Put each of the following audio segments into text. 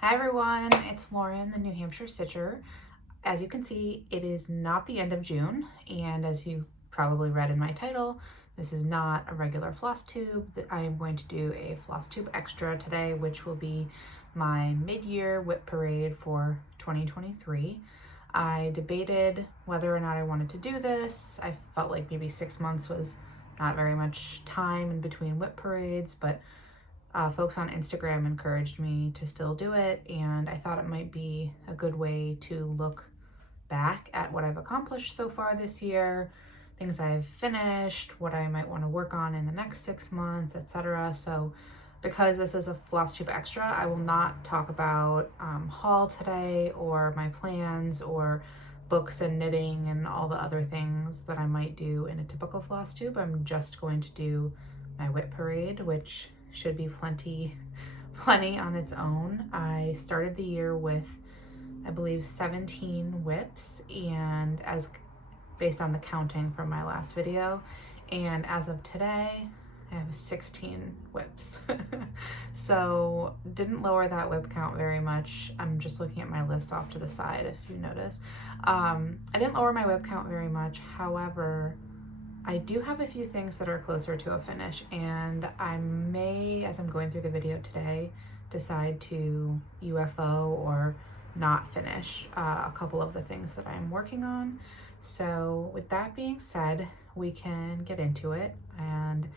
Hi everyone, it's Lauren, the New Hampshire Stitcher. As you can see, it is not the end of June, and as you probably read in my title, this is not a regular Flosstube. I am going to do a Flosstube Extra today, which will be my mid-year WIP parade for 2023. I debated whether or not I wanted to do this. I felt like maybe 6 months was not very much time in between WIP parades, but folks on Instagram encouraged me to still do it, and I thought it might be a good way to look back at what I've accomplished so far this year, things I've finished, what I might want to work on in the next 6 months, etc. So because this is a Flosstube Extra, I will not talk about haul today or my plans or books and knitting and all the other things that I might do in a typical Flosstube. I'm just going to do my WIP parade, which should be plenty on its own. I started the year with, I believe, 17 WIPs, and as based on the counting from my last video, and as of today I have 16 WIPs. So didn't lower that WIP count very much. I'm just looking at my list off to the side if you notice. I didn't lower my WIP count very much. However, I do have a few things that are closer to a finish, and I may, as I'm going through the video today, decide to UFO or not finish a couple of the things that I'm working on. So with that being said, we can get into it. And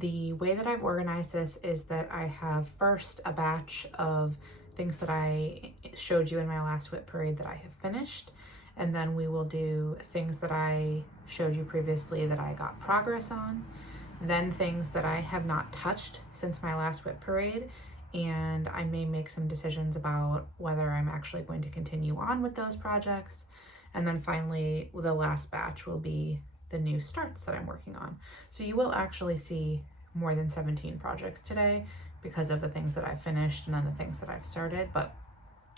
the way that I've organized this is that I have first a batch of things that I showed you in my last WIP parade that I have finished, and then we will do things that I showed you previously that I got progress on, then things that I have not touched since my last WIP parade, and I may make some decisions about whether I'm actually going to continue on with those projects. And then finally, the last batch will be the new starts that I'm working on. So you will actually see more than 17 projects today because of the things that I've finished and then the things that I've started, but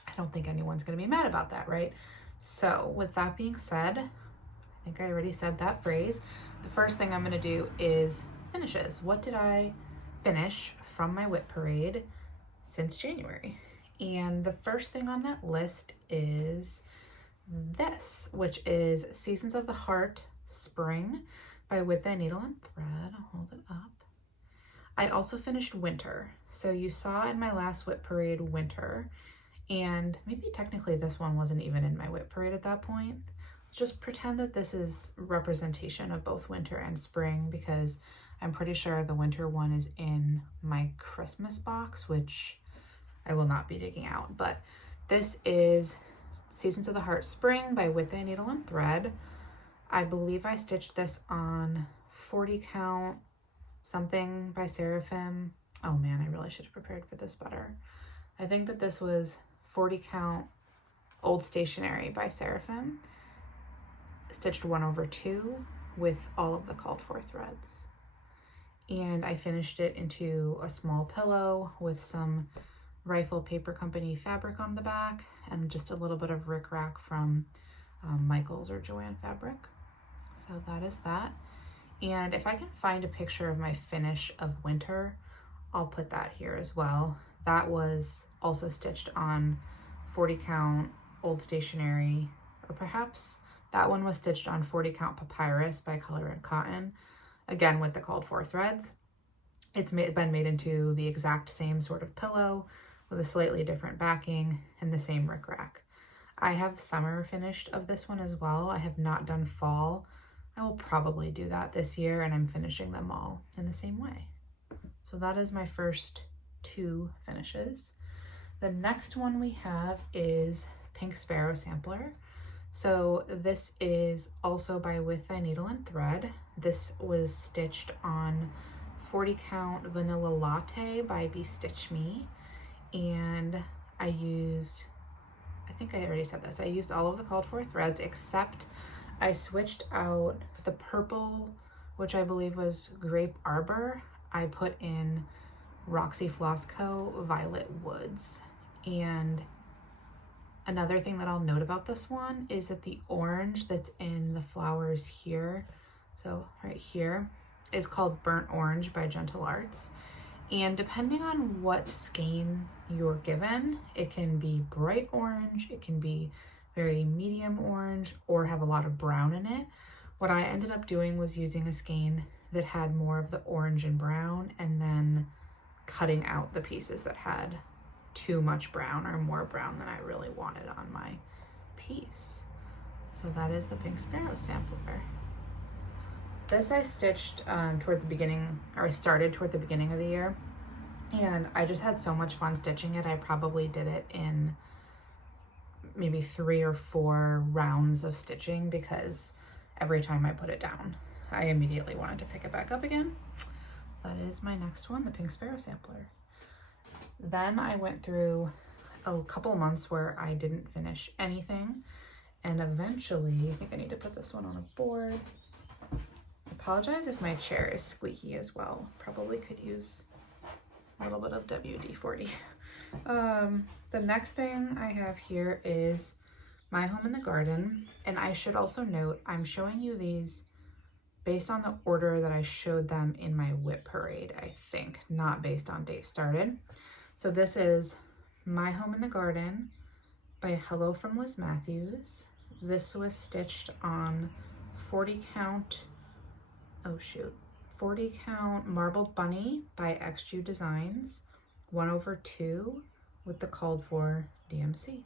I don't think anyone's gonna be mad about that, right? So with that being said, I think I already said that phrase. The first thing I'm gonna do is finishes. What did I finish from my WIP parade since January? And the first thing on that list is this, which is Seasons of the Heart Spring by With Thy Needle and Thread. I'll hold it up. I also finished Winter. So you saw in my last WIP parade Winter, and maybe technically this one wasn't even in my WIP parade at that point. Just pretend that this is representation of both winter and spring, because I'm pretty sure the winter one is in my Christmas box, which I will not be digging out. But this is Seasons of the Heart Spring by With Thy Needle and Thread. I believe I stitched this on 40 count something by Seraphim. Oh man, I really should have prepared for this better. I think that this was 40 count Old Stationery by Seraphim, stitched 1/2 with all of the called for threads. And I finished it into a small pillow with some Rifle Paper Company fabric on the back and just a little bit of rickrack from Michaels or Joanne fabric. So that is that. And if I can find a picture of my finish of Winter, I'll put that here as well. That was also stitched on 40 count Old Stationery, or perhaps that one was stitched on 40 count Papyrus by Color and Cotton, again with the called for threads. It's been made into the exact same sort of pillow with a slightly different backing and the same rickrack. I have summer finished of this one as well. I have not done fall. I will probably do that this year, and I'm finishing them all in the same way. So that is my first 2 finishes. The next one we have is Pink Sparrow Sampler. So this is also by With Thy Needle and Thread. This was stitched on 40 count Vanilla Latte by Be Stitch Me, and I used, I think I already said this, I used all of the called for threads except I switched out the purple, which I believe was Grape Arbor. I put in Roxy Floss Co. Violet Woods. And another thing that I'll note about this one is that the orange that's in the flowers here, so right here, is called Burnt Orange by Gentle Arts. And depending on what skein you're given, it can be bright orange, it can be very medium orange, or have a lot of brown in it. What I ended up doing was using a skein that had more of the orange and brown, and then cutting out the pieces that had too much brown or more brown than I really wanted on my piece. So that is the Pink Sparrow sampler. This I stitched toward the beginning, or I started toward the beginning of the year, and I just had so much fun stitching it. I probably did it in maybe 3 or 4 rounds of stitching, because every time I put it down, I immediately wanted to pick it back up again. That is my next one, the Pink Sparrow sampler. Then I went through a couple months where I didn't finish anything, and eventually, I think I need to put this one on a board. Apologize if my chair is squeaky as well. Probably could use a little bit of WD-40. The next thing I have here is My Home in the Garden, and I should also note I'm showing you these based on the order that I showed them in my WIP parade, I think, not based on date started. So this is My Home in the Garden by Hello from Liz Mathews. This was stitched on 40 count 40 count Marbled Bunny by XU Designs, 1/2 with the called for DMC.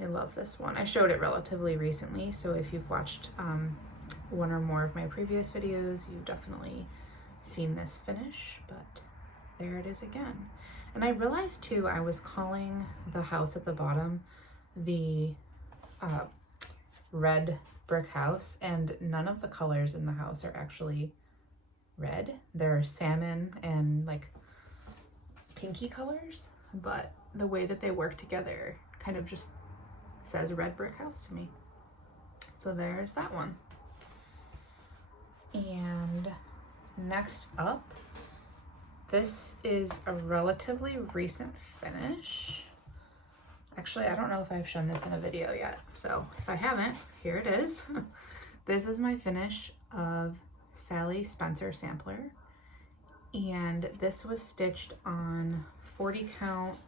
I love this one. I showed it relatively recently, so if you've watched one or more of my previous videos, you've definitely seen this finish, but there it is again. And I realized too, I was calling the house at the bottom the red brick house, and none of the colors in the house are actually red. They're salmon and like pinky colors, but the way that they work together kind of just says red brick house to me. So there's that one. And next up, this is a relatively recent finish. Actually, I don't know if I've shown this in a video yet, so if I haven't, here it is. This is my finish of Sally Spencer sampler, and this was stitched on 40 count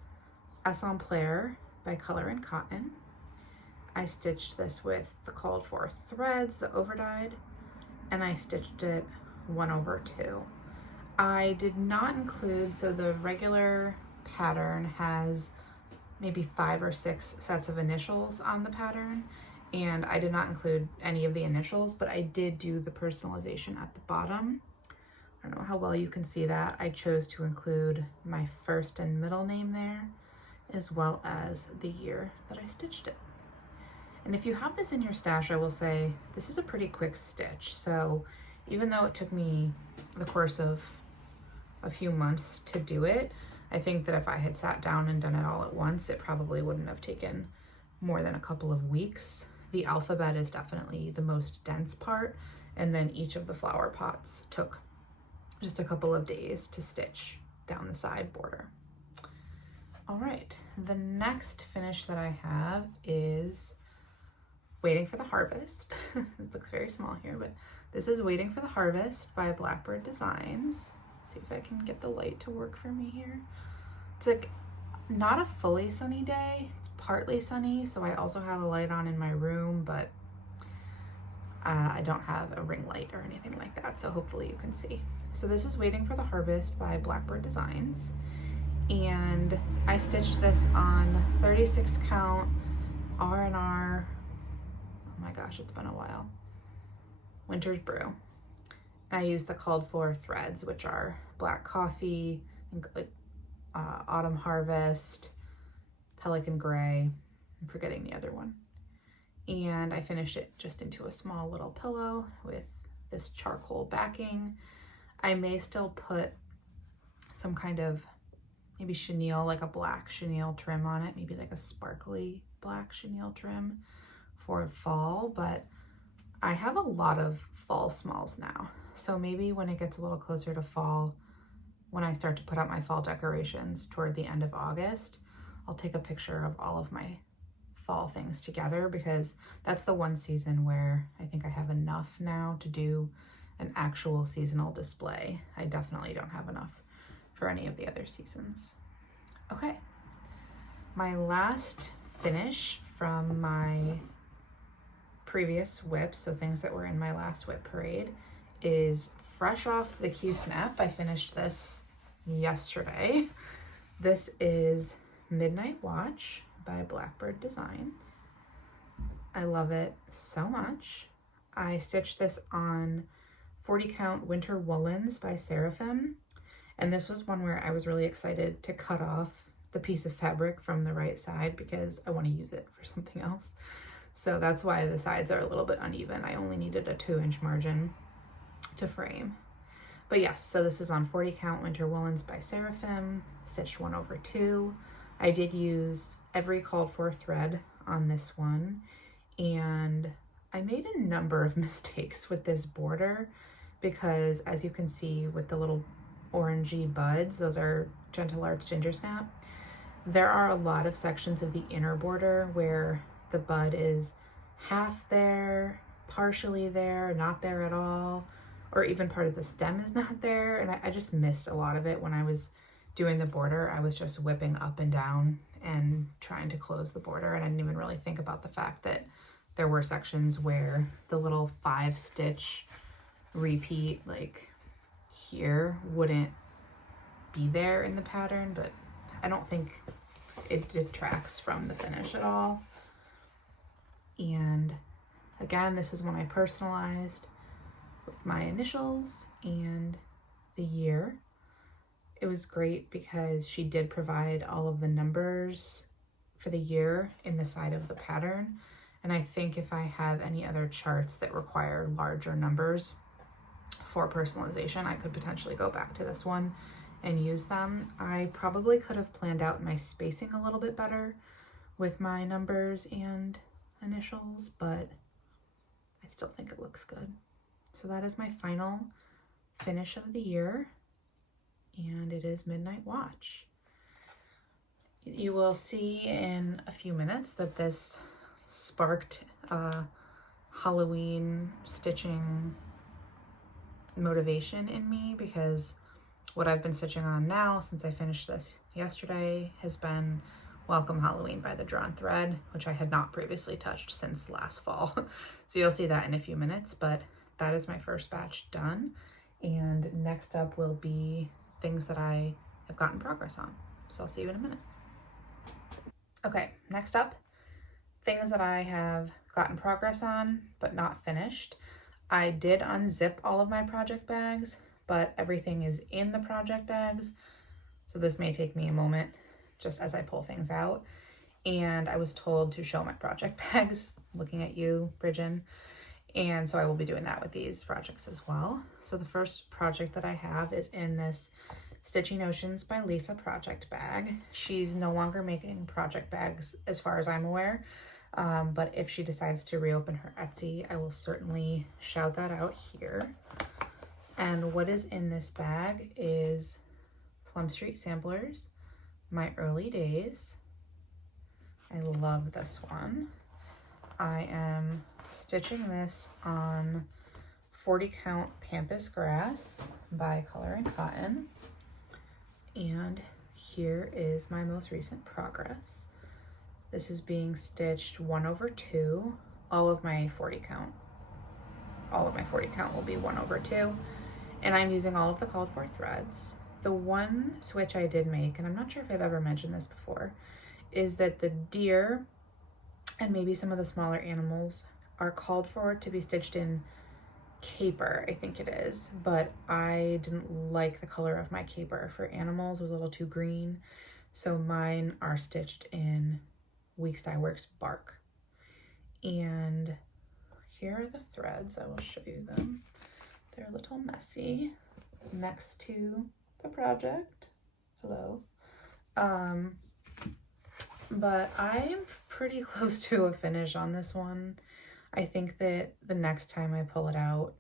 Samplery by Color and Cotton. I stitched this with the called for threads, the overdyed, and I stitched it 1/2. I did not include, so the regular pattern has maybe 5 or 6 sets of initials on the pattern, and I did not include any of the initials, but I did do the personalization at the bottom. I don't know how well you can see that. I chose to include my first and middle name there, as well as the year that I stitched it. And if you have this in your stash, I will say this is a pretty quick stitch. So even though it took me the course of a few months to do it, I think that if I had sat down and done it all at once, it probably wouldn't have taken more than a couple of weeks. The alphabet is definitely the most dense part, and then each of the flower pots took just a couple of days to stitch down the side border. All right, the next finish that I have is Waiting for the Harvest. It looks very small here, but this is Waiting for the Harvest by Blackbird Designs. Let's see if I can get the light to work for me here. It's like not a fully sunny day, it's partly sunny, so I also have a light on in my room, but I don't have a ring light or anything like that, so hopefully you can see. So this is Waiting for the Harvest by Blackbird Designs, and I stitched this on 36 count R&R, oh my gosh, it's been a while, Winter's Brew. And I used the called for threads, which are Black Coffee, Autumn Harvest, Pelican Gray, I'm forgetting the other one. And I finished it just into a small little pillow with this charcoal backing. I may still put some kind of maybe chenille, like a black chenille trim on it, maybe like a sparkly black chenille trim for fall, but I have a lot of fall smalls now. So maybe when it gets a little closer to fall, when I start to put up my fall decorations toward the end of August, I'll take a picture of all of my fall things together, because that's the one season where I think I have enough now to do an actual seasonal display. I definitely don't have enough for any of the other seasons. Okay, my last finish from my previous WIP, so things that were in my last WIP parade, is fresh off the Q-Snap. I finished this yesterday. This is Midnight Watch by Blackbird Designs. I love it so much. I stitched this on 40 count winter woolens by Seraphim, and this was one where I was really excited to cut off the piece of fabric from the right side because I want to use it for something else. So that's why the sides are a little bit uneven. I only needed a 2-inch margin to frame. But yes, so this is on 40 count winter woolens by Seraphim, stitched 1/2. I did use every called for thread on this one, and I made a number of mistakes with this border because, as you can see with the little orangey buds, those are Gentle Arts Ginger Snap. There are a lot of sections of the inner border where the bud is half there, partially there, not there at all, or even part of the stem is not there. And I just missed a lot of it when I was doing the border. I was just whipping up and down and trying to close the border, and I didn't even really think about the fact that there were sections where the little 5-stitch repeat, like here, wouldn't be there in the pattern, but I don't think it detracts from the finish at all. And again, this is one I personalized with my initials and the year. It was great because she did provide all of the numbers for the year in the side of the pattern. And I think if I have any other charts that require larger numbers for personalization, I could potentially go back to this one and use them. I probably could have planned out my spacing a little bit better with my numbers and initials, but I still think it looks good. So that is my final finish of the year, and it is Midnight Watch. You will see in a few minutes that this sparked Halloween stitching motivation in me, because what I've been stitching on now since I finished this yesterday has been Welcome Halloween by the Drawn Thread, which I had not previously touched since last fall. So you'll see that in a few minutes, but that is my first batch done. And next up will be things that I have gotten progress on. So I'll see you in a minute. Okay, next up, things that I have gotten progress on, but not finished. I did unzip all of my project bags, but everything is in the project bags. So this may take me a moment just as I pull things out. And I was told to show my project bags, looking at you, Bridgen. And so I will be doing that with these projects as well. So the first project that I have is in this Stitchy Notions by Lisa project bag. She's no longer making project bags as far as I'm aware. But if she decides to reopen her Etsy, I will certainly shout that out here. And what is in this bag is Plum Street Samplers, My Early Days. I love this one. I am stitching this on 40 count Pampas Grass by Color and Cotton. And here is my most recent progress. This is being stitched 1/2. All of my 40 count will be 1/2. And I'm using all of the called for threads. The one switch I did make, and I'm not sure if I've ever mentioned this before, is that the deer and maybe some of the smaller animals are called for to be stitched in caper, I think it is, but I didn't like the color of my caper for animals. It was a little too green, so mine are stitched in Weeks Dye Works bark. And here are the threads. I will show you them. They're a little messy next to the project. Hello. But I'm pretty close to a finish on this one. I think that the next time I pull it out,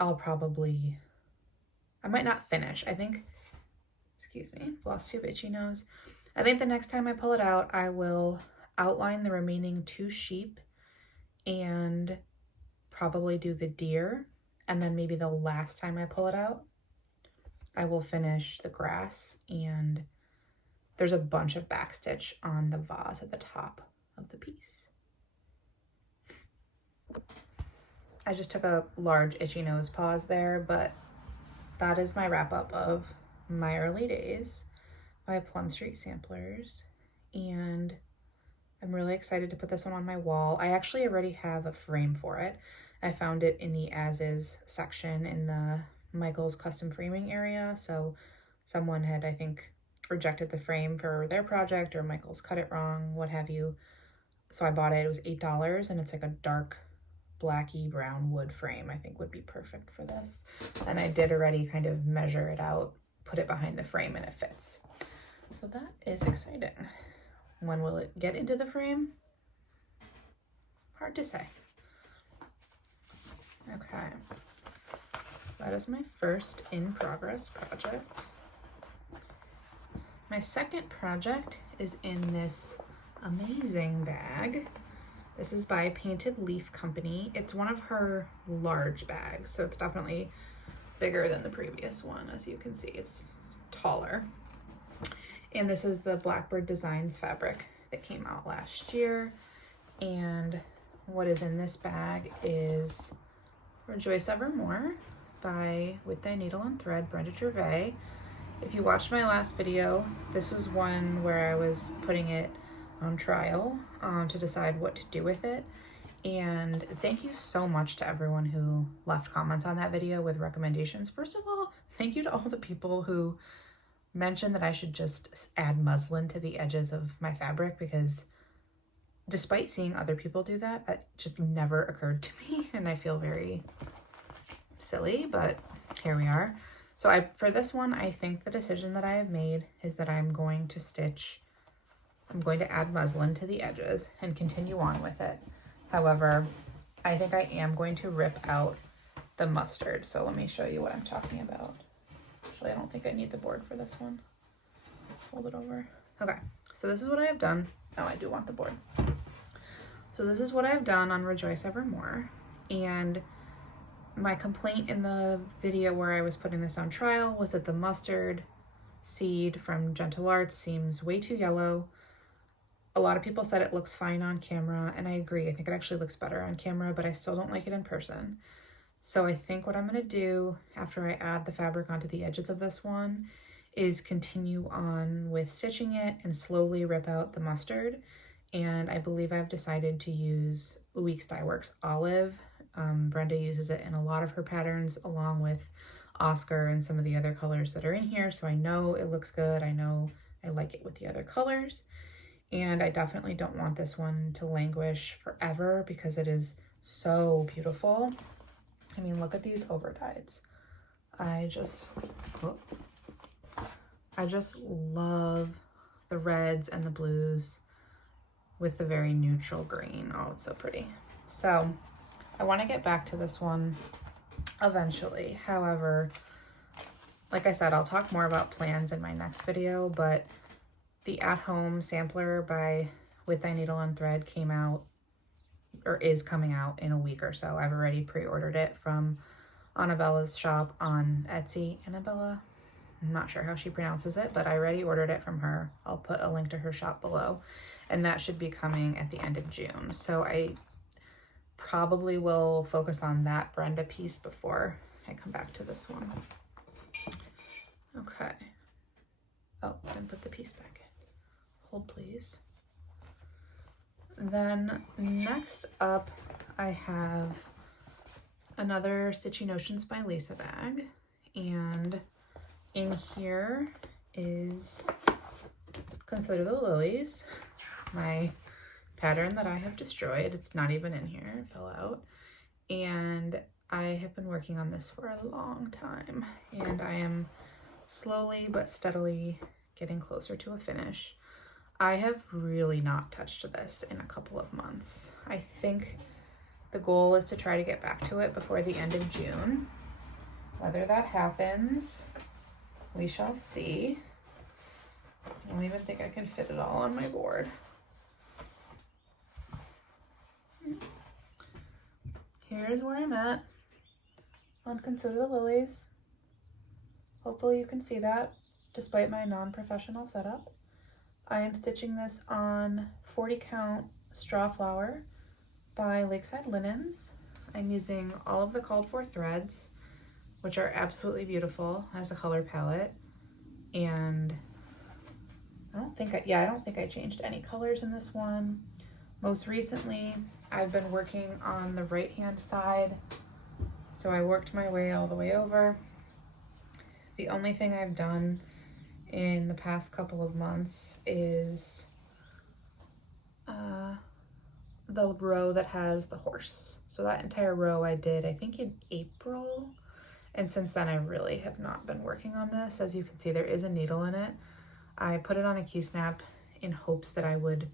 I might not finish. I think, excuse me, Flosstube itchy nose. I think the next time I pull it out, I will outline the remaining 2 sheep and probably do the deer and then maybe the last time I pull it out, I will finish the grass, and there's a bunch of backstitch on the vase at the top of the piece. I just took a large itchy nose pause there, but that is my wrap up of My Early Days by Plum Street Samplers, and I'm really excited to put this one on my wall. I actually already have a frame for it. I found it in the as is section in the Michael's custom framing area, so someone had, I think, rejected the frame for their project, or Michael's cut it wrong, what have you. So I bought it. It was $8, and it's like a dark blacky brown wood frame. I think would be perfect for this. And I did already kind of measure it out, put it behind the frame, and it fits. So that is exciting. When will it get into the frame? Hard to say. Okay, so that is my first in progress project. My second project is in this amazing bag. This is by Painted Leaf Company. It's one of her large bags, so it's definitely bigger than the previous one. As you can see, it's taller. And this is the Blackbird Designs fabric that came out last year. And what is in this bag is Rejoice Evermore by With Thy Needle and Thread, Brenda Gervais. If you watched my last video, this was one where I was putting it on trial to decide what to do with it. And thank you so much to everyone who left comments on that video with recommendations. First of all, thank you to all the people who mentioned that I should just add muslin to the edges of my fabric, because despite seeing other people do that, it just never occurred to me, and I feel very silly, but here we are. So for this one, I think the decision that I have made is that I'm going to add muslin to the edges and continue on with it. However, I think I am going to rip out the mustard. So let me show you what I'm talking about. Actually, I don't think I need the board for this one. Fold it over. Okay, so this is what I have done. Oh, I do want the board. So this is what I've done on Rejoice Evermore. And my complaint in the video where I was putting this on trial was that the mustard seed from Gentle Arts seems way too yellow. A lot of people said it looks fine on camera, and I agree. I think it actually looks better on camera, but I still don't like it in person. So I think what I'm going to do after I add the fabric onto the edges of this one is continue on with stitching it and slowly rip out the mustard. And I believe I've decided to use Weeks Dye Works Olive. Brenda uses it in a lot of her patterns along with Oscar and some of the other colors that are in here. So I know it looks good. I know I like it with the other colors. And I definitely don't want this one to languish forever because it is so beautiful. I mean, look at these overdyes. I just love the reds and the blues with the very neutral green. Oh, it's so pretty. So I want to get back to this one eventually. However, like I said, I'll talk more about plans in my next video, but the at-home sampler by With Thy Needle and Thread came out, or is coming out in a week or so. I've already pre-ordered it from Annabella's shop on Etsy. Annabella? I'm not sure how she pronounces it, but I already ordered it from her. I'll put a link to her shop below. And that should be coming at the end of June. So I probably will focus on that Brenda piece before I come back to this one. Okay. Oh, didn't put the piece back in. Hold please. Then next up, I have another Stitchy Notions by Lisa bag. And in here is Consider the Lilies, my pattern that I have destroyed. It's not even in here, it fell out. And I have been working on this for a long time, and I am slowly but steadily getting closer to a finish. I have really not touched this in a couple of months. I think the goal is to try to get back to it before the end of June. Whether that happens, we shall see. I don't even think I can fit it all on my board. Here's where I'm at. on Consider the Lilies. Hopefully you can see that despite my non-professional setup. I am stitching this on 40 count straw flower by Lakeside Linens. I'm using all of the called for threads, which are absolutely beautiful as a color palette. And I don't think I changed any colors in this one. Most recently, I've been working on the right-hand side. So I worked my way all the way over. The only thing I've done in the past couple of months is the row that has the horse. So that entire row I did, I think in April. And since then I really have not been working on this. As you can see, there is a needle in it. I put it on a Q-snap in hopes that I would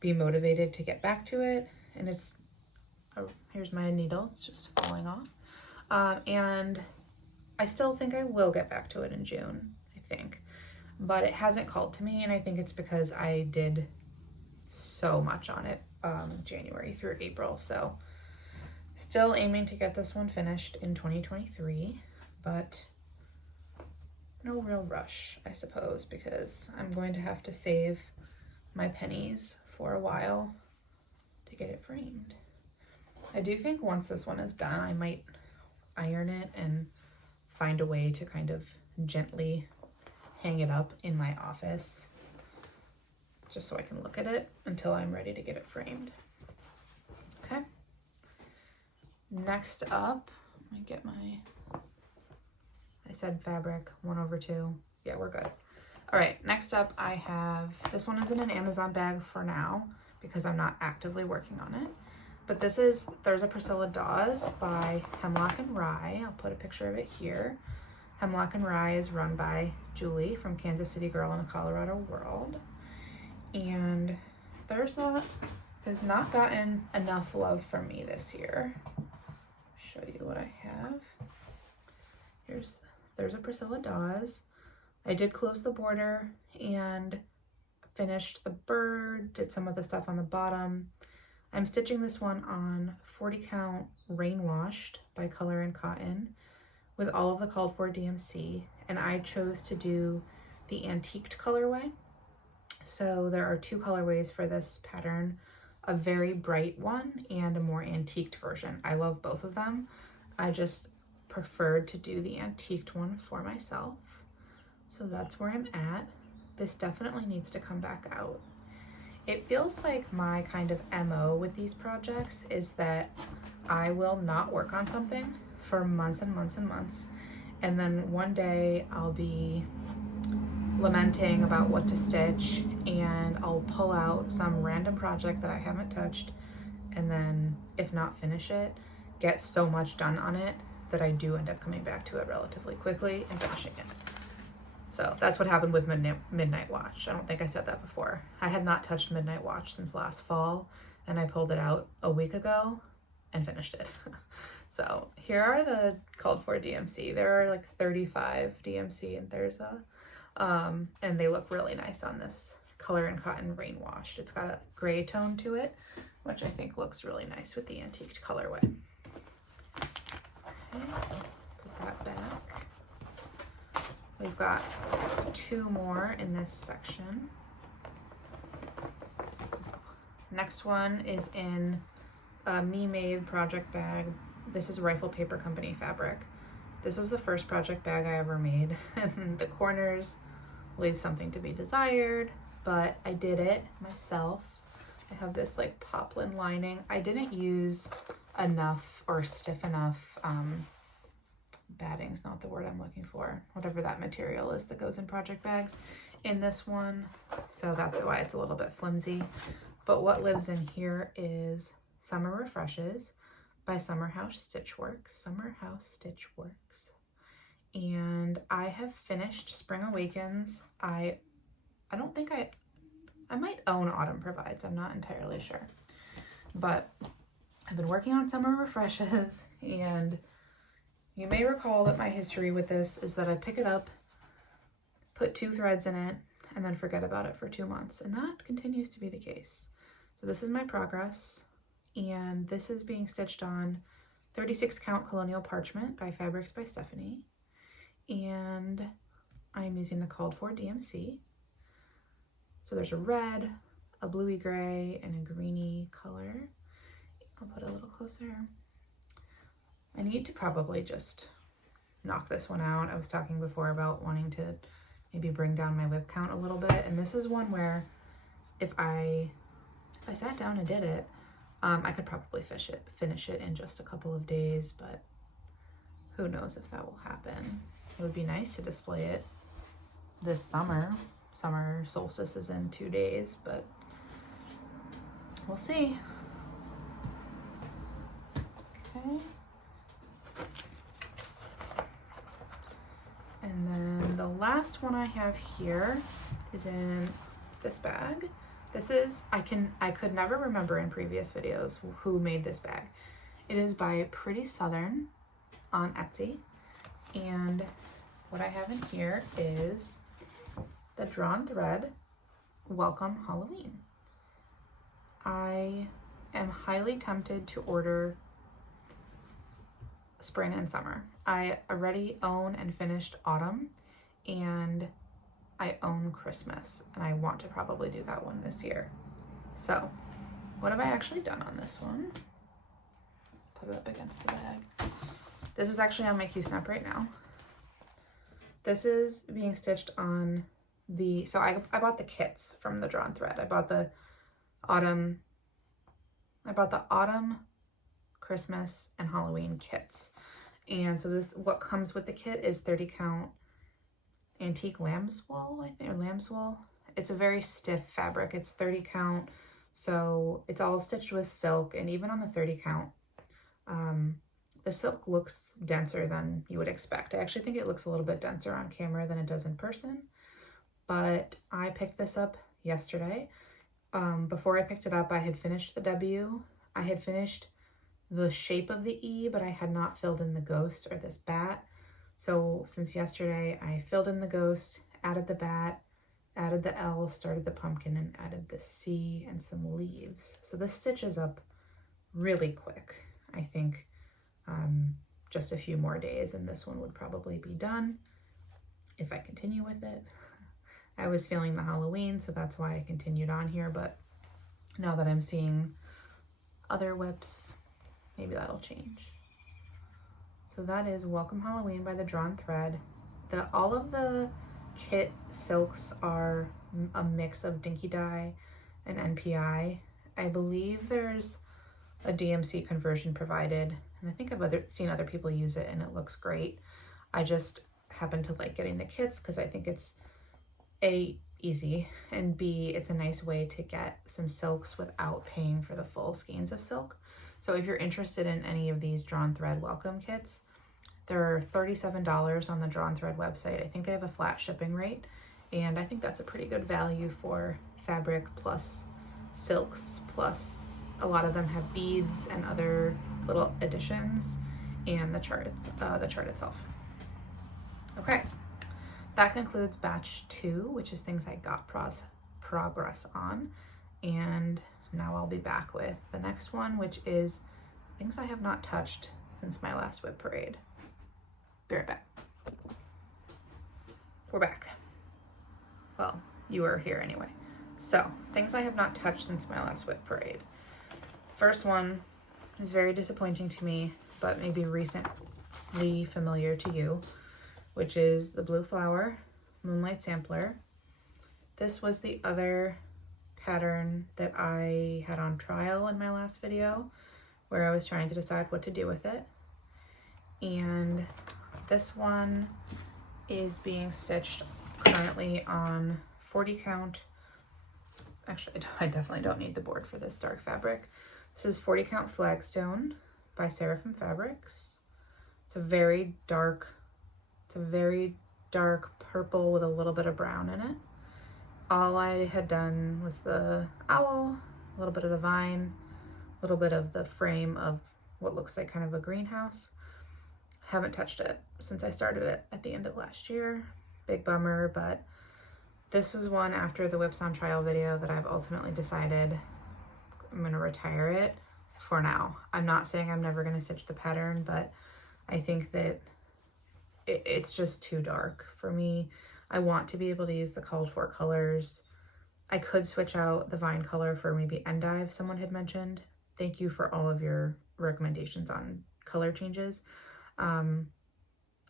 be motivated to get back to it. And it's, oh, here's my needle, it's just falling off. And I still think I will get back to it in June, I think. But it hasn't called to me, and I think it's because I did so much on it January through April. So still aiming to get this one finished in 2023, but no real rush, I suppose, because I'm going to have to save my pennies for a while to get it framed. I do think once this one is done, I might iron it and find a way to kind of gently hang it up in my office just so I can look at it until I'm ready to get it framed. Okay. Next up, let me get I said fabric 1/2. Yeah, we're good. All right, next up I have, this one is in an Amazon bag for now because I'm not actively working on it. But this is Thirza Priscilla Dawes by Hemlock and Rye. I'll put a picture of it here. Hemlock and Rye is run by Julie from Kansas City Girl in a Colorado World. And Thirza has not gotten enough love from me this year. Show you what I have. Here's Thirza Priscilla Dawes. I did close the border and finished the bird, did some of the stuff on the bottom. I'm stitching this one on 40 count Rain Washed by Color and Cotton with all of the called for DMC, and I chose to do the antiqued colorway. So there are two colorways for this pattern, a very bright one and a more antiqued version. I love both of them. I just preferred to do the antiqued one for myself. So that's where I'm at. This definitely needs to come back out. It feels like my kind of MO with these projects is that I will not work on something for months and months and months, and then one day I'll be lamenting about what to stitch and I'll pull out some random project that I haven't touched, and then if not finish it, get so much done on it that I do end up coming back to it relatively quickly and finishing it. So that's what happened with Midnight Watch. I don't think I said that before. I had not touched Midnight Watch since last fall, and I pulled it out a week ago and finished it. So here are the called for DMC. There are like 35 DMC in Thirza, and they look really nice on this Color and Cotton Rain Washed. It's got a gray tone to it, which I think looks really nice with the antiqued colorway. Okay, put that back. We've got two more in this section. Next one is in a me-made project bag. This is Rifle Paper Company fabric. This was the first project bag I ever made, and the corners leave something to be desired, but I did it myself. I have this like poplin lining. I didn't use enough or stiff enough batting's not the word I'm looking for, whatever that material is that goes in project bags in this one, so that's why it's a little bit flimsy. But what lives in here is Summer Refreshes by Summer House Stitchworks. And I have finished Spring Awakens. I don't think I might own Autumn Provides, I'm not entirely sure, but I've been working on Summer Refreshes, and you may recall that my history with this is that I pick it up, put 2 threads in it, and then forget about it for 2 months, and that continues to be the case. So this is my progress, and this is being stitched on 36 count Colonial Parchment by Fabrics by Stephanie. And I'm using the called for DMC. So there's a red, a bluey gray, and a greeny color. I'll put it a little closer. I need to probably just knock this one out. I was talking before about wanting to maybe bring down my WIP count a little bit. And this is one where if I sat down and did it, I could probably finish it in just a couple of days, but who knows if that will happen. It would be nice to display it this summer. Summer solstice is in 2 days, but we'll see. Okay. And then the last one I have here is in this bag. This is, I could never remember in previous videos who made this bag. It is by Pretty Southern on Etsy. And what I have in here is the Drawn Thread Welcome Halloween. I am highly tempted to order spring and summer. I already own and finished autumn, and I own Christmas, and I want to probably do that one this year. So what have I actually done on this one? Put it up against the bag. This is actually on my Q-snap right now. This is being stitched on the, so I bought the kits from the Drawn Thread. I bought the autumn, Christmas, and Halloween kits. And so this, what comes with the kit is 30 count antique lamb's wool, I think, or lamb's wool. It's a very stiff fabric. It's 30 count, so it's all stitched with silk. And even on the 30 count, the silk looks denser than you would expect. I actually think it looks a little bit denser on camera than it does in person. But I picked this up yesterday. Before I picked it up, I had finished the W. I had finished the shape of the E, but I had not filled in the ghost or this bat. So since yesterday, I filled in the ghost, added the bat, added the L, started the pumpkin, and added the C and some leaves. So this stitches up really quick. I think just a few more days and this one would probably be done if I continue with it. I was feeling the Halloween, so that's why I continued on here, but now that I'm seeing other WIPs, maybe that'll change. So that is Welcome Halloween by the Drawn Thread. All of the kit silks are a mix of Dinky Dye and NPI. I believe there's a DMC conversion provided, and I think I've seen other people use it and it looks great. I just happen to like getting the kits because I think it's A, easy, and B, it's a nice way to get some silks without paying for the full skeins of silk. So if you're interested in any of these Drawn Thread welcome kits, they're $37 on the Drawn Thread website. I think they have a flat shipping rate, and I think that's a pretty good value for fabric plus silks, plus a lot of them have beads and other little additions, and the chart itself. Okay, that concludes batch 2, which is things I got progress on, and now I'll be back with the next one, which is things I have not touched since my last WIP parade. Be right back. We're back. Well, you were here anyway. So, things I have not touched since my last WIP parade. First one is very disappointing to me, but maybe recently familiar to you, which is the Blue Flower Moonlight Sampler. This was the other pattern that I had on trial in my last video, where I was trying to decide what to do with it. And this one is being stitched currently on 40 count. Actually, I definitely don't need the board for this dark fabric. This is 40 count Flagstone by Seraphim Fabrics. It's a very dark purple with a little bit of brown in it. All I had done was the owl, a little bit of the vine, a little bit of the frame of what looks like kind of a greenhouse. Haven't touched it since I started it at the end of last year. Big bummer, but this was one after the WIPs on trial video that I've ultimately decided I'm gonna retire it. for now. I'm not saying I'm never going to stitch the pattern, but I think that it's just too dark for me. I want to be able to use the called for colors. I could switch out the vine color for maybe endive, someone had mentioned. Thank you for all of your recommendations on color changes.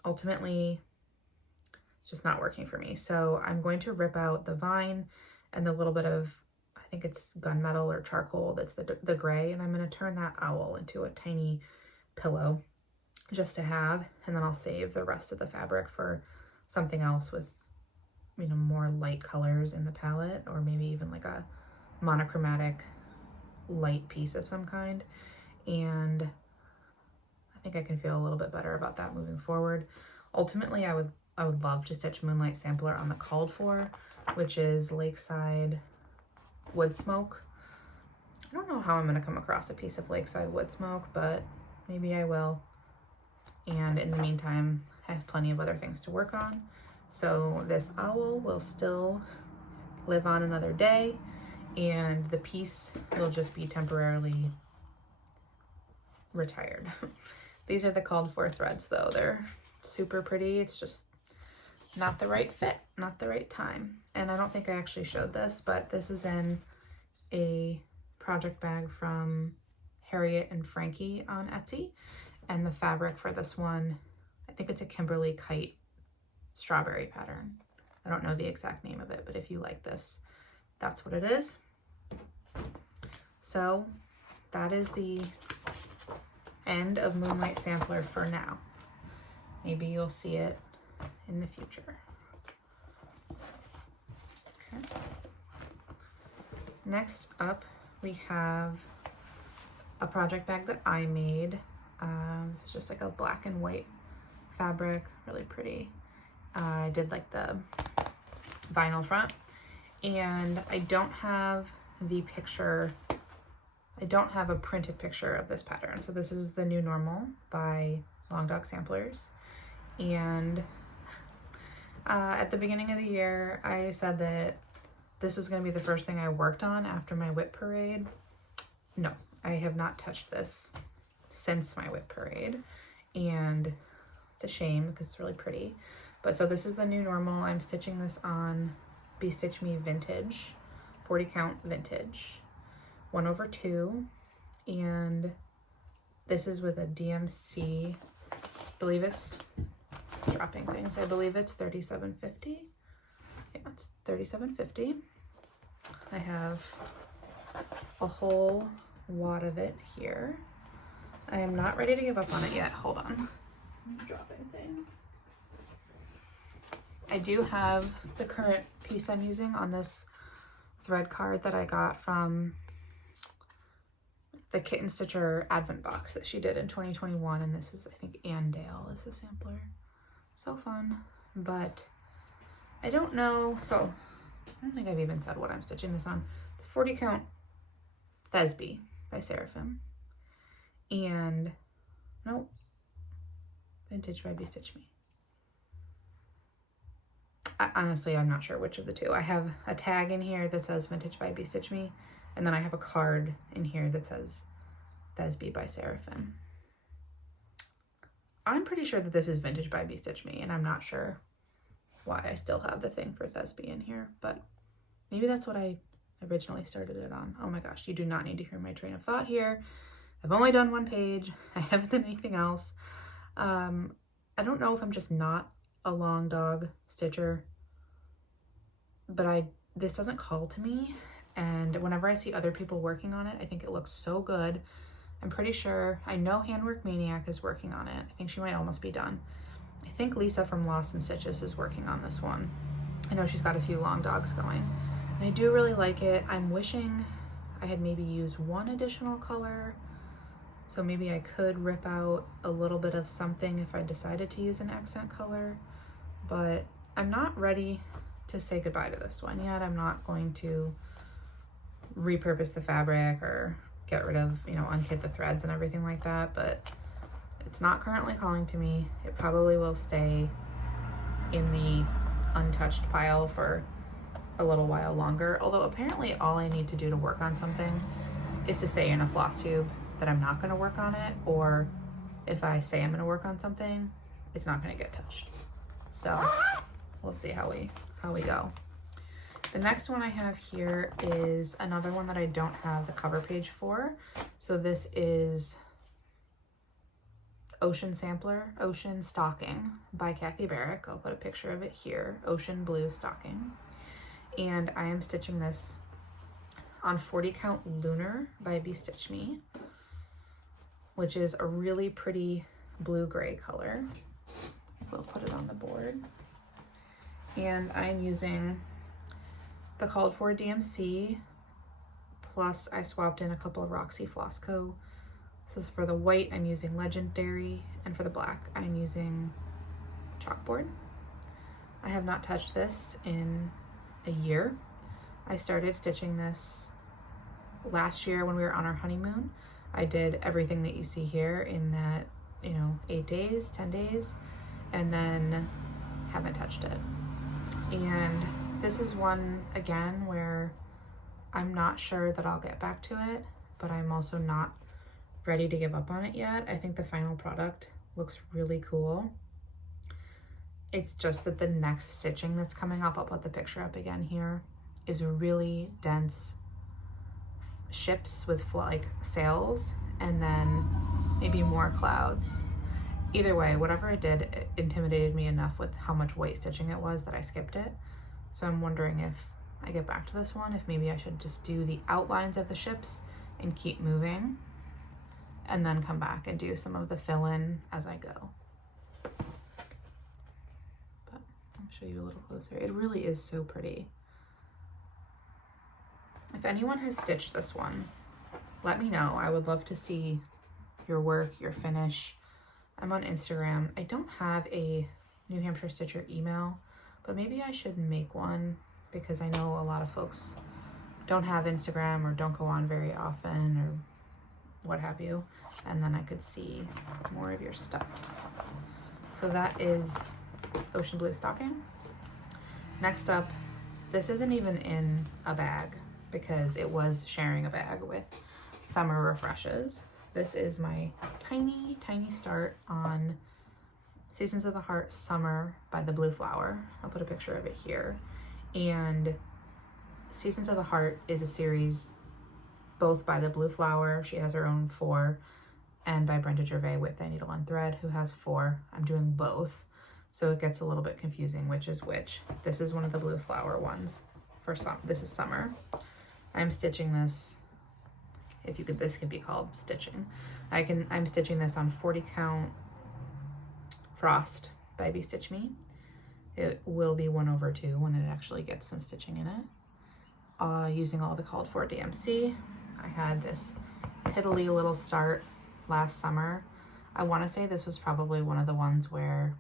Ultimately, it's just not working for me. So I'm going to rip out the vine and the little bit of, I think it's gunmetal or charcoal, that's the gray, and I'm going to turn that owl into a tiny pillow just to have, and then I'll save the rest of the fabric for something else with, you know, more light colors in the palette, or maybe even like a monochromatic light piece of some kind. And I think I can feel a little bit better about that moving forward. Ultimately, I would love to stitch Moonlight Sampler on the called for, which is Lakeside Wood Smoke. I don't know how I'm going to come across a piece of Lakeside Wood Smoke, but maybe I will. And in the meantime, I have plenty of other things to work on. So this owl will still live on another day, and the piece will just be temporarily retired. These are the called for threads though. They're super pretty. It's just not the right fit, not the right time. And I don't think I actually showed this, but this is in a project bag from Harriet and Frankie on Etsy. And the fabric for this one, I think it's a Kimberly Kite strawberry pattern. I don't know the exact name of it, but if you like this, that's what it is. So that is the end of Moonlight Sampler for now. Maybe you'll see it in the future. Okay. Next up, we have a project bag that I made. This is just like a black and white fabric, really pretty. I did like the vinyl front, and I don't have the picture, I don't have a printed picture of this pattern. So this is the New Normal by Long Dog Samplers. And at the beginning of the year, I said that this was going to be the first thing I worked on after my WIP parade. No, I have not touched this since my WIP parade, and it's a shame because it's really pretty. But so this is the New Normal. I'm stitching this on Be Stitch Me Vintage, 40 count vintage, 1/2, and this is with a DMC, I believe it's dropping things, I believe it's 3750. Yeah, it's 3750. I have a whole wad of it here. I am not ready to give up on it yet. Hold on. I'm dropping things. I do have the current piece I'm using on this thread card that I got from the Kitten Stitcher Advent box that she did in 2021, and this is, I think, Andale is the sampler. So fun, but I don't know, so I don't think I've even said what I'm stitching this on. It's 40 count Thesby by Seraphim, and nope, Vintage by Be Stitch Me. Honestly, I'm not sure which of the two. I have a tag in here that says Vintage by Be Stitch Me, and then I have a card in here that says Thesby by Seraphim. I'm pretty sure that this is Vintage by Be Stitch Me, and I'm not sure why I still have the thing for Thesby in here, but maybe that's what I originally started it on. Oh my gosh, you do not need to hear my train of thought here. I've only done one page. I haven't done anything else. I don't know if I'm just not a long dog stitcher, but this doesn't call to me, and whenever I see other people working on it, I think it looks so good. I'm pretty sure, I know Handwork Maniac is working on it. I think she might almost be done. I think Lisa from Lost in Stitches is working on this one. I know she's got a few long dogs going, and I do really like it. I'm wishing I had maybe used one additional color, so maybe I could rip out a little bit of something if I decided to use an accent color, but I'm not ready to say goodbye to this one yet. I'm not going to repurpose the fabric or get rid of, you know, unkit the threads and everything like that, but it's not currently calling to me. It probably will stay in the untouched pile for a little while longer, although apparently all I need to do to work on something is to say in a floss tube that I'm not going to work on it, or if I say I'm going to work on something, it's not going to get touched. So we'll see how we go. The next one I have here is another one that I don't have the cover page for. So this is Ocean Stocking by Kathy Barrick. I'll put a picture of it here. Ocean Blue Stocking. And I am stitching this on 40 Count Lunar by Stitche Me, which is a really pretty blue-gray color. We'll put it on the board. And I'm using the called for DMC, plus I swapped in a couple of Roxy Floss Co. So for the white, I'm using Legendary, and for the black, I'm using Chalkboard. I have not touched this in a year. I started stitching this last year when we were on our honeymoon. I did everything that you see here in that, 8 days, 10 days, and then haven't touched it. And this is one, again, where I'm not sure that I'll get back to it, but I'm also not ready to give up on it yet. I think the final product looks really cool. It's just that the next stitching that's coming up, I'll put the picture up again here, is really dense ships with like sails, and then maybe more clouds. Either way, whatever I did, it intimidated me enough with how much white stitching it was that I skipped it. So I'm wondering if I get back to this one, if maybe I should just do the outlines of the ships and keep moving, and then come back and do some of the fill-in as I go. But I'll show you a little closer. It really is so pretty. If anyone has stitched this one, let me know. I would love to see your work, your finish. I'm on Instagram. I don't have a New Hampshire Stitcher email, but maybe I should make one, because I know a lot of folks don't have Instagram or don't go on very often or what have you, and then I could see more of your stuff. So that is Ocean Blue Stocking. Next up, this isn't even in a bag because it was sharing a bag with Summer Refreshes. This is my tiny, tiny start on Seasons of the Heart Summer by the Blue Flower. I'll put a picture of it here. And Seasons of the Heart is a series both by the Blue Flower, she has her own 4, and by Brenda Gervais with the Needle and Thread, who has 4. I'm doing both, so it gets a little bit confusing which is which. This is one of the Blue Flower ones for this is summer. I'm stitching this, this could be called stitching. I'm stitching this on 40 Count Frost by Stitche Me. It will be 1/2 when it actually gets some stitching in it. Using all the called for DMC. I had this piddly little start last summer. I want to say this was probably one of the ones where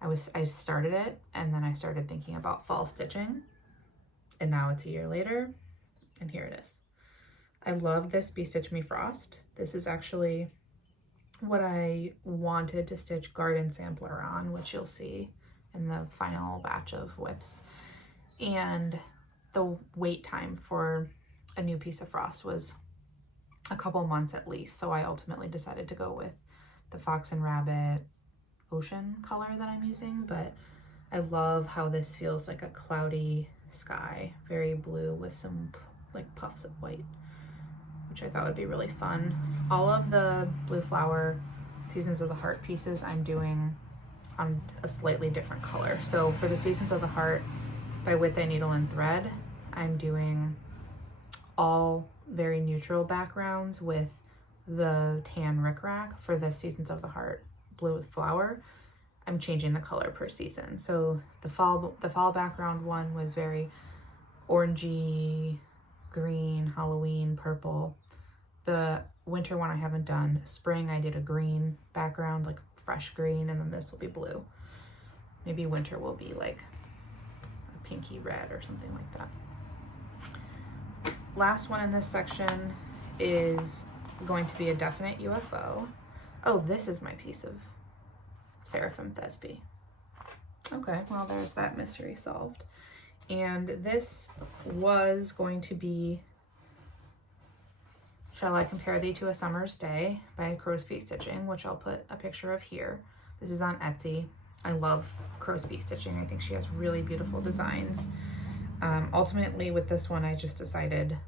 I started it and then I started thinking about fall stitching, and now it's a year later and here it is. I love this Stitche Me Frost. This is actually what I wanted to stitch Garden Sampler on, which you'll see in the final batch of WIPs. And the wait time for a new piece of frost was a couple months at least, so I ultimately decided to go with the Fox and Rabbit ocean color that I'm using. But I love how this feels like a cloudy sky, very blue with some like puffs of white, which I thought would be really fun. All of the Blue Flower Seasons of the Heart pieces I'm doing on a slightly different color. So for the Seasons of the Heart by With a Needle and Thread, I'm doing all very neutral backgrounds with the tan rickrack. For the Seasons of the Heart Blue Flower, I'm changing the color per season. So the fall background one was very orangey, green, Halloween, purple. The winter one I haven't done. Spring I did a green background, like fresh green, and then this will be blue. Maybe winter will be like a pinky red or something like that. Last one in this section is going to be a definite UFO. Oh, this is my piece of Seraphim Thesby. Okay, well there's that mystery solved. And this was going to be Shall I Compare Thee to a Summer's Day by Crow's Feet Stitching, which I'll put a picture of here. This is on Etsy. I love Crow's Feet Stitching. I think she has really beautiful designs. Ultimately with this one, I just decided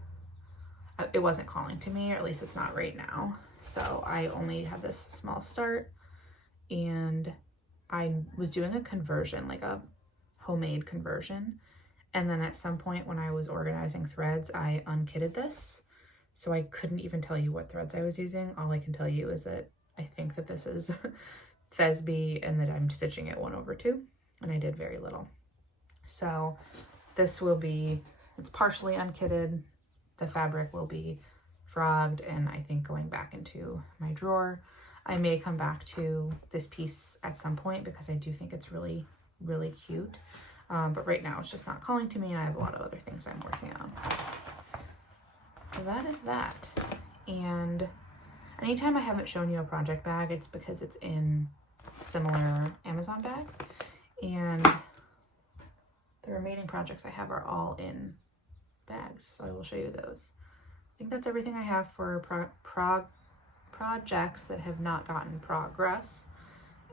it wasn't calling to me, or at least it's not right now. So I only had this small start, and I was doing a conversion, like a homemade conversion. And then at some point when I was organizing threads, I unkitted this. So I couldn't even tell you what threads I was using. All I can tell you is that I think that this is Thesby and that I'm stitching it 1/2, and I did very little. So this will be, it's partially unkitted. The fabric will be frogged and I think going back into my drawer. I may come back to this piece at some point because I do think it's really, really cute. But right now it's just not calling to me, and I have a lot of other things I'm working on. So that is that. And anytime I haven't shown you a project bag, it's because it's in a similar Amazon bag. And the remaining projects I have are all in bags, so I will show you those. I think that's everything I have for projects that have not gotten progress.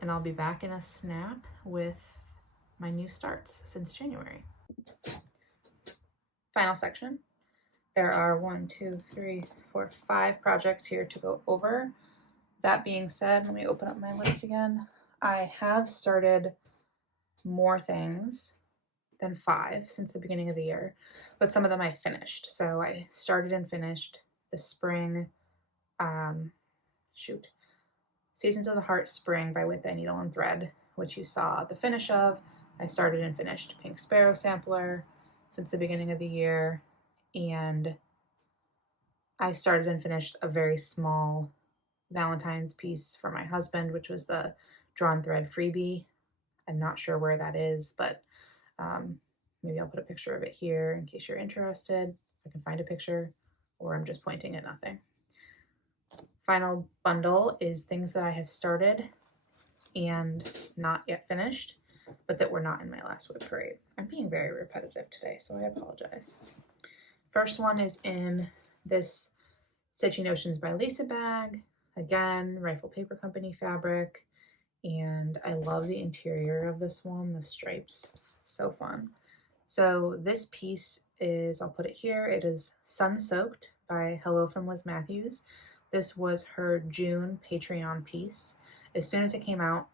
And I'll be back in a snap with my new starts since January. Final section. There are 1, 2, 3, 4, 5 projects here to go over. That being said, let me open up my list again. I have started more things than 5 since the beginning of the year, but some of them I finished. So I started and finished the spring, Seasons of the Heart Spring by With Thy Needle and Thread, which you saw the finish of. I started and finished Pink Sparrow sampler since the beginning of the year, and I started and finished a very small Valentine's piece for my husband, which was the Drawn Thread freebie. I'm not sure where that is, but maybe I'll put a picture of it here in case you're interested. I can find a picture, or I'm just pointing at nothing. Final bundle is things that I have started and not yet finished, but that were not in my last WIP parade. I'm being very repetitive today, so I apologize. First one is in this Stitching Notions by Lisa bag. Again, Rifle Paper Company fabric, and I love the interior of this one, the stripes, so fun. So this piece is, I'll put it here, it is Sun Soaked by Hello from Liz Mathews. This was her June Patreon piece. As soon as it came out,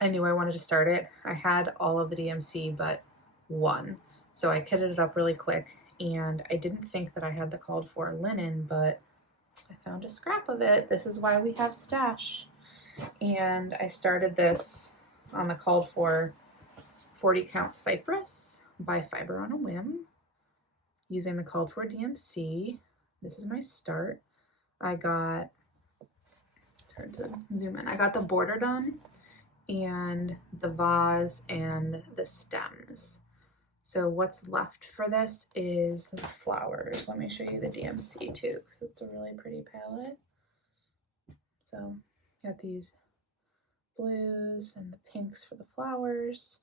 I knew I wanted to start it. I had all of the DMC but one, so I kitted it up really quick, and I didn't think that I had the called for linen, but I found a scrap of it. This is why we have stash. And I started this on the called for 40 count Cypress by Fiber on a Whim using the called for DMC. This is my start. I got, it's hard to zoom in, I got the border done and the vase and the stems. So what's left for this is the flowers. Let me show you the DMC too, because it's a really pretty palette. So got these blues and the pinks for the flowers.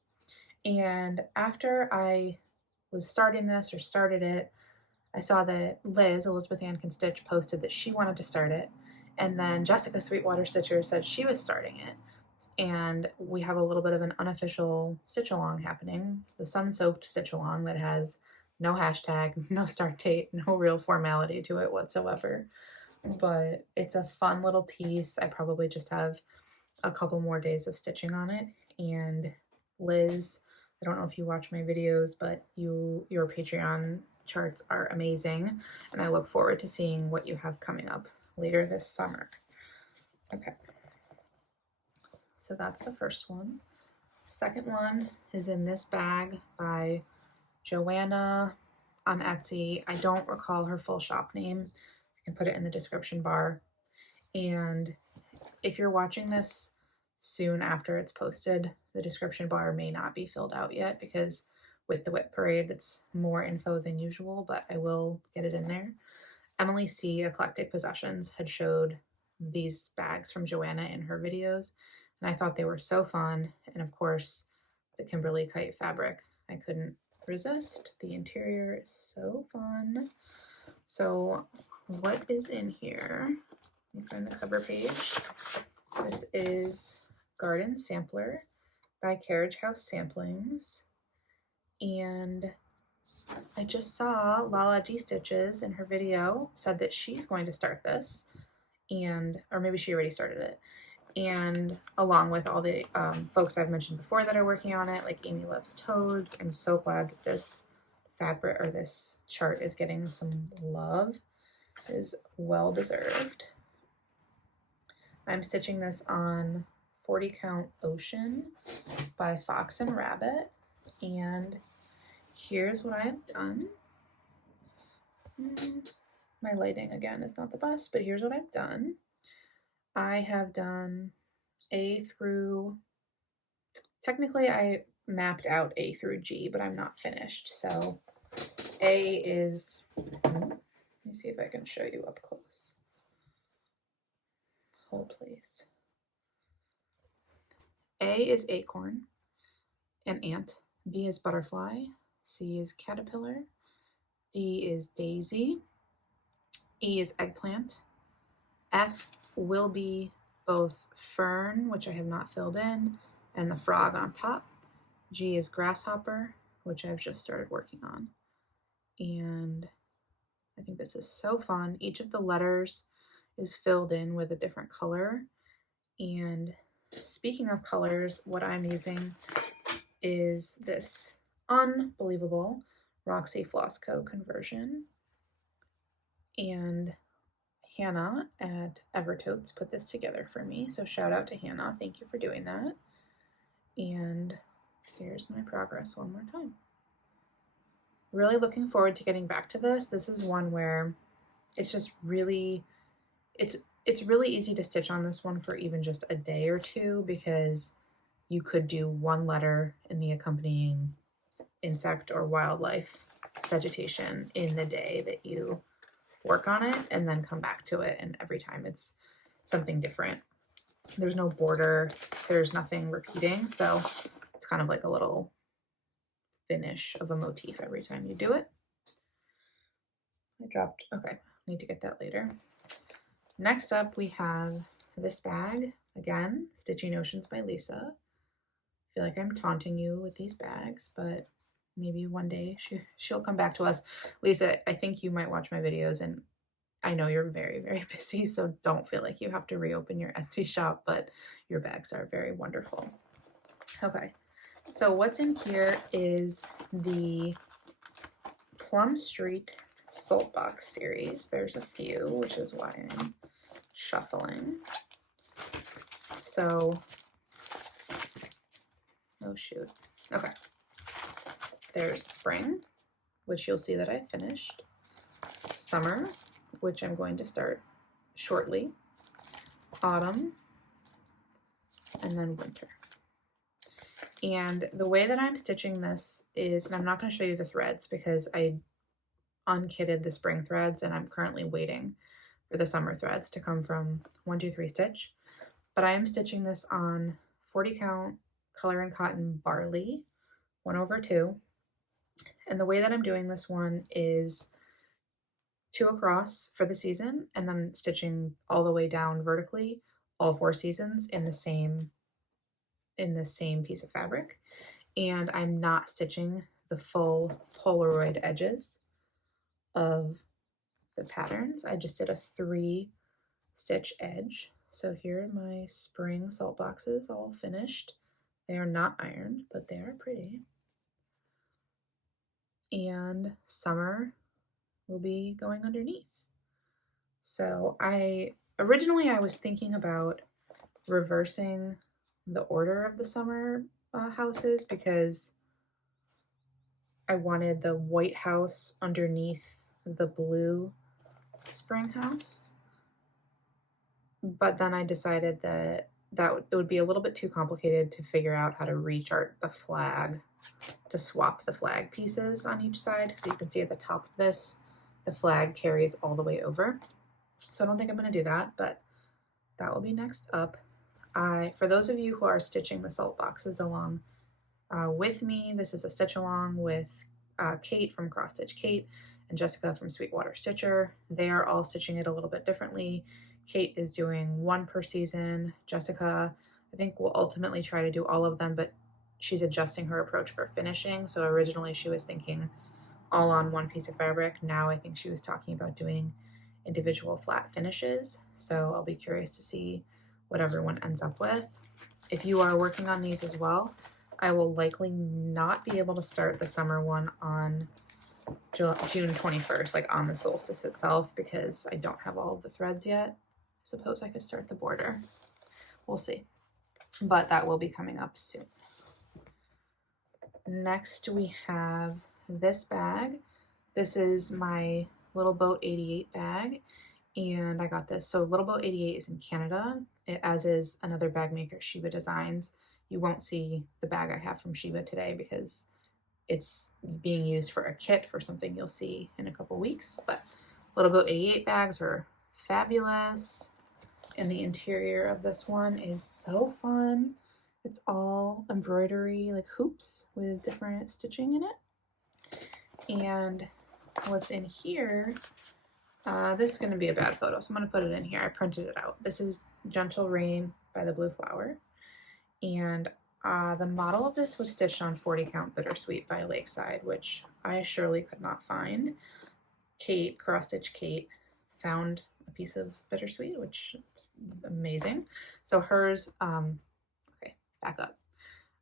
And after I was starting this, or started it, I saw that Liz, Elizabeth Ann Can Stitch, posted that she wanted to start it. And then Jessica Sweetwater Stitcher said she was starting it. And we have a little bit of an unofficial stitch along happening, the sun-soaked stitch along that has no hashtag, no start date, no real formality to it whatsoever. But it's a fun little piece. I probably just have a couple more days of stitching on it. And Liz, I don't know if you watch my videos, but your Patreon charts are amazing, and I look forward to seeing what you have coming up later this summer. Okay, so that's the first one. Second one is in this bag by Joanna on Etsy. I don't recall her full shop name. I can put it in the description bar. And if you're watching this soon after it's posted, the description bar may not be filled out yet because with the WIP parade, it's more info than usual, but I will get it in there. Emily C. Eclectic Possessions had showed these bags from Joanna in her videos, and I thought they were so fun. And of course, the Kimberly Kite fabric, I couldn't resist. The interior is so fun. So what is in here. Let me find the cover page. This is Garden Sampler by Carriage House Samplings. And I just saw Lala G Stitches in her video said that she's going to start this, and or maybe she already started it, and along with all the folks I've mentioned before that are working on it, like Amy Loves Toads. I'm so glad that this fabric or this chart is getting some love. It is well deserved. I'm stitching this on 40 Count Ocean by Fox and Rabbit, and here's what I have done. My lighting again is not the best, but here's what I've done. I have done A through, technically I mapped out A through G, but I'm not finished. So A is, let me see if I can show you up close. Hold please. A is acorn and ant. B is butterfly. C is caterpillar. D is daisy. E is eggplant. F will be both fern, which I have not filled in, and the frog on top. G is grasshopper, which I've just started working on. And I think this is so fun. Each of the letters is filled in with a different color. And speaking of colors, what I'm using is this unbelievable Roxy Floss Co. conversion. And Hannah at Evertotes put this together for me. So shout out to Hannah. Thank you for doing that. And here's my progress one more time. Really looking forward to getting back to this. This is one where it's just really, it's really easy to stitch on this one for even just a day or two, because you could do one letter in the accompanying insect or wildlife vegetation in the day that you work on it, and then come back to it, and every time it's something different. There's no border, there's nothing repeating, so it's kind of like a little finish of a motif every time you do it. I dropped, okay, need to get that later. Next up we have this bag, again, Stitching Oceans by Lisa. I feel like I'm taunting you with these bags, but maybe one day she'll come back to us. Lisa, I think you might watch my videos, and I know you're very, very busy, so don't feel like you have to reopen your Etsy shop, but your bags are very wonderful. Okay, so what's in here is the Plum Street Saltbox series. There's a few, which is why I'm shuffling. So, oh shoot, okay. There's spring, which you'll see that I finished. Summer, which I'm going to start shortly. Autumn, and then winter. And the way that I'm stitching this is, and I'm not going to show you the threads because I unkitted the spring threads and I'm currently waiting for the summer threads to come from 123 Stitch. But I am stitching this on 40 count color and cotton barley 1/2. And the way that I'm doing this one is 2 across for the season, and then stitching all the way down vertically all 4 seasons in the same piece of fabric. And I'm not stitching the full Polaroid edges of the patterns. I just did a 3 stitch edge. So here are my spring salt boxes all finished. They are not ironed, but they are pretty. And summer will be going underneath. So originally I was thinking about reversing the order of the summer houses, because I wanted the white house underneath the blue spring house. But then I decided that it would be a little bit too complicated to figure out how to rechart the flag, to swap the flag pieces on each side, because you can see at the top of this, the flag carries all the way over. So I don't think I'm going to do that, but that will be next up. For those of you who are stitching the salt boxes along with me, this is a stitch along with Kate from Cross Stitch Kate, and Jessica from Sweetwater Stitcher. They are all stitching it a little bit differently. Kate is doing one per season. Jessica, I think, will ultimately try to do all of them, but she's adjusting her approach for finishing. So originally she was thinking all on one piece of fabric. Now I think she was talking about doing individual flat finishes. So I'll be curious to see what everyone ends up with. If you are working on these as well, I will likely not be able to start the summer one on June 21st, like on the solstice itself, because I don't have all of the threads yet. I suppose I could start the border. We'll see. But that will be coming up soon. Next we have this bag. This is my Little Boat 88 bag, and I got this. So Little Boat 88 is in Canada, as is another bag maker, Sheba Designs. You won't see the bag I have from Sheba today because it's being used for a kit for something you'll see in a couple weeks. But Little Boat 88 bags are fabulous. And the interior of this one is so fun. It's all embroidery, like hoops with different stitching in it. And what's in here, this is going to be a bad photo, so I'm going to put it in here. I printed it out. This is Gentle Rain by the Blue Flower. And the model of this was stitched on 40 count Bittersweet by Lakeside, which I surely could not find. Kate, Cross Stitch Kate, found a piece of Bittersweet, which is amazing. So hers, okay, back up.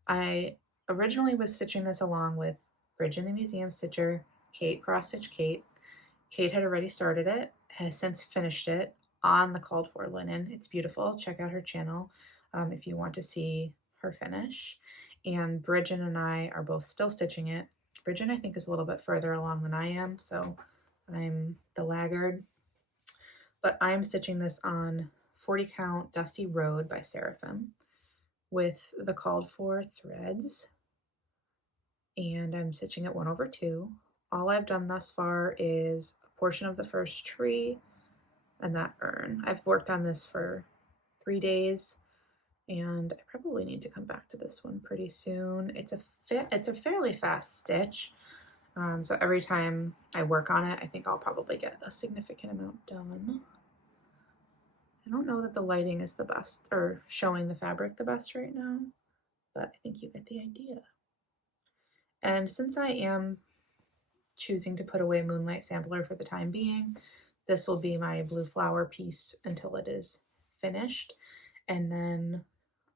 I originally was stitching this along with Bridge in the Museum Stitcher, Kate, Cross Stitch Kate. Kate had already started it, has since finished it on the called for linen. It's beautiful. Check out her channel if you want to see her finish. And Bridget and I are both still stitching it. Bridget, I think, is a little bit further along than I am, so I'm the laggard. But I'm stitching this on 40 count Dusty Road by Seraphim with the called for threads. And I'm stitching it 1/2. All I've done thus far is a portion of the first tree and that urn. I've worked on this for 3 days, and I probably need to come back to this one pretty soon. It's a fairly fast stitch, so every time I work on it, I think I'll probably get a significant amount done. I don't know that the lighting is the best, or showing the fabric the best right now, but I think you get the idea. And since I am choosing to put away Moonlight Sampler for the time being, this will be my Blue Flower piece until it is finished. And then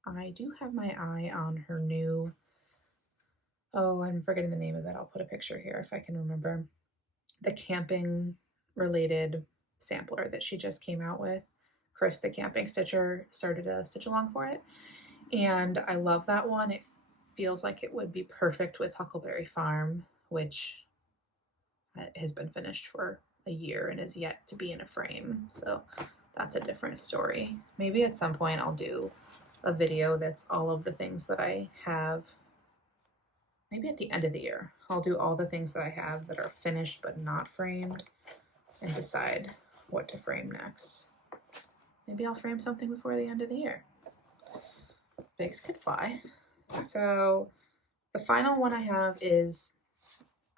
I do have my eye on her new, oh, I'm forgetting the name of it. I'll put a picture here if I can remember. The camping related sampler that she just came out with. Chris, the camping stitcher, started a stitch along for it. And I love that one. It feels like it would be perfect with Huckleberry Farm, which has been finished for a year and is yet to be in a frame. So that's a different story. Maybe at some point I'll do a video that's all of the things that I have. Maybe at the end of the year, I'll do all the things that I have that are finished but not framed and decide what to frame next. Maybe I'll frame something before the end of the year. Pigs could fly. So the final one I have is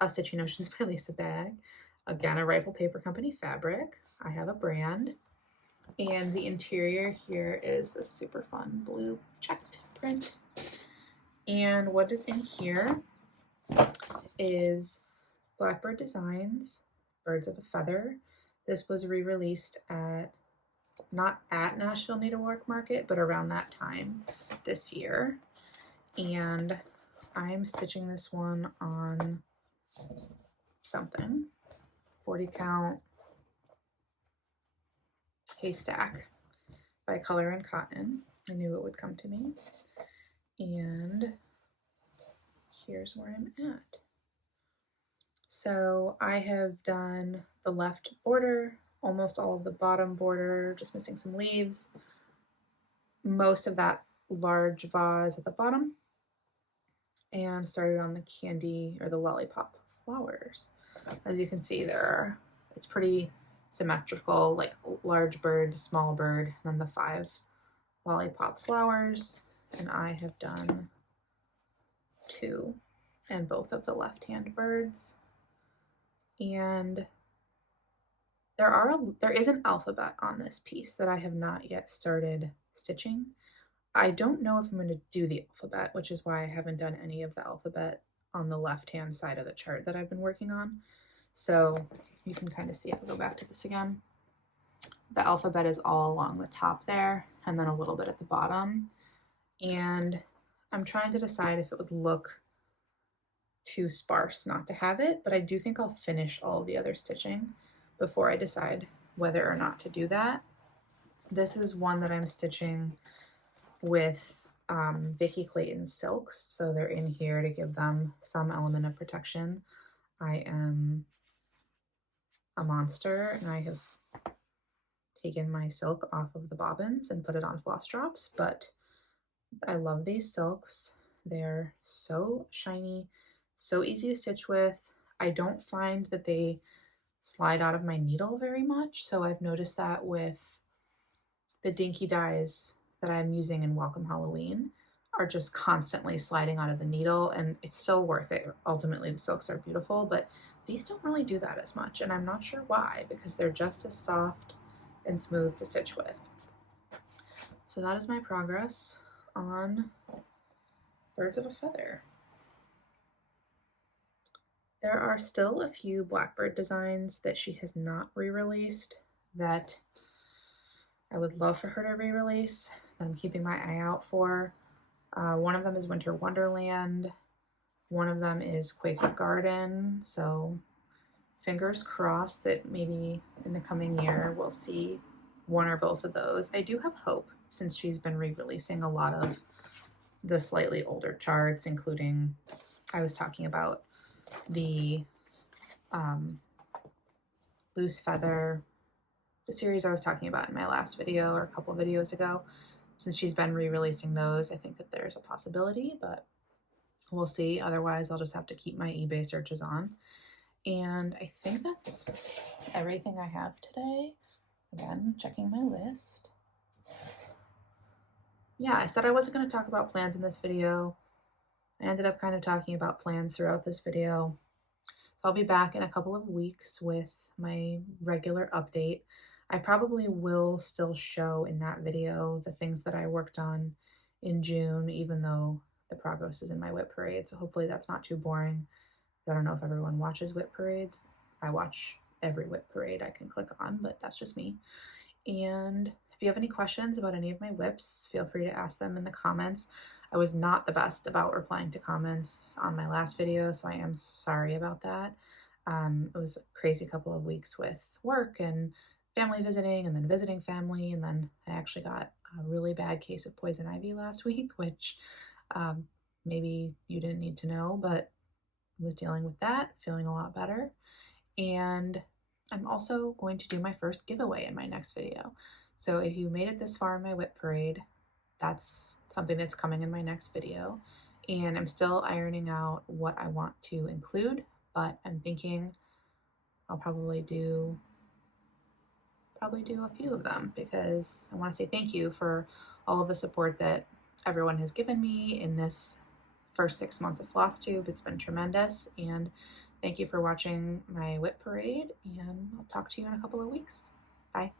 a Stitching Oceans by Lisa bag. Again, a Rifle Paper Company fabric. I have a brand. And the interior here is this super fun blue checked print. And what is in here is Blackbird Designs, Birds of a Feather. This was re-released at, not at Nashville Needlework Market, but around that time this year. And I'm stitching this one on something, 40 count Haystack by Color and Cotton. I knew it would come to me. And here's where I'm at. So I have done the left border, almost all of the bottom border, just missing some leaves, most of that large vase at the bottom, and started on the candy or the lollipop flowers. As you can see, it's pretty symmetrical, like large bird, small bird, and then the 5 lollipop flowers. And I have done 2, and both of the left-hand birds. And there is an alphabet on this piece that I have not yet started stitching. I don't know if I'm going to do the alphabet, which is why I haven't done any of the alphabet on the left-hand side of the chart that I've been working on. So you can kind of see, I'll go back to this again. The alphabet is all along the top there and then a little bit at the bottom. And I'm trying to decide if it would look too sparse not to have it, but I do think I'll finish all of the other stitching before I decide whether or not to do that. This is one that I'm stitching with Vicky Clayton silks, so they're in here to give them some element of protection. I am a monster and I have taken my silk off of the bobbins and put it on floss drops, but I love these silks. They're so shiny, so easy to stitch with. I don't find that they slide out of my needle very much, so I've noticed that with the dinky dyes that I'm using in Welcome Halloween are just constantly sliding out of the needle, and it's still worth it. Ultimately, the silks are beautiful, but these don't really do that as much, and I'm not sure why, because they're just as soft and smooth to stitch with. So that is my progress on Birds of a Feather. There are still a few Blackbird designs that she has not re-released that I would love for her to re-release, that I'm keeping my eye out for. One of them is Winter Wonderland. One of them is Quaker Garden. So fingers crossed that maybe in the coming year we'll see one or both of those. I do have hope, since she's been re-releasing a lot of the slightly older charts, including, I was talking about the Loose Feather, the series I was talking about in my last video or a couple of videos ago. Since she's been re-releasing those, I think that there's a possibility, but we'll see. Otherwise, I'll just have to keep my eBay searches on. And I think that's everything I have today. Again, checking my list. Yeah, I said I wasn't going to talk about plans in this video. I ended up kind of talking about plans throughout this video. So I'll be back in a couple of weeks with my regular update. I probably will still show in that video the things that I worked on in June, even though the progress is in my WIP parade. So hopefully that's not too boring. I don't know if everyone watches WIP parades. I watch every WIP parade I can click on, but that's just me. And if you have any questions about any of my WIPs, feel free to ask them in the comments. I was not the best about replying to comments on my last video, so I am sorry about that. It was a crazy couple of weeks with work and family visiting, and then visiting family, and then I actually got a really bad case of poison ivy last week, which maybe you didn't need to know, but I was dealing with that, feeling a lot better. And I'm also going to do my first giveaway in my next video. So if you made it this far in my WIP parade, that's something that's coming in my next video. And I'm still ironing out what I want to include, but I'm thinking I'll probably do a few of them, because I want to say thank you for all of the support that everyone has given me in this first 6 months of Flosstube. It's been tremendous, and thank you for watching my WIP parade, and I'll talk to you in a couple of weeks. Bye.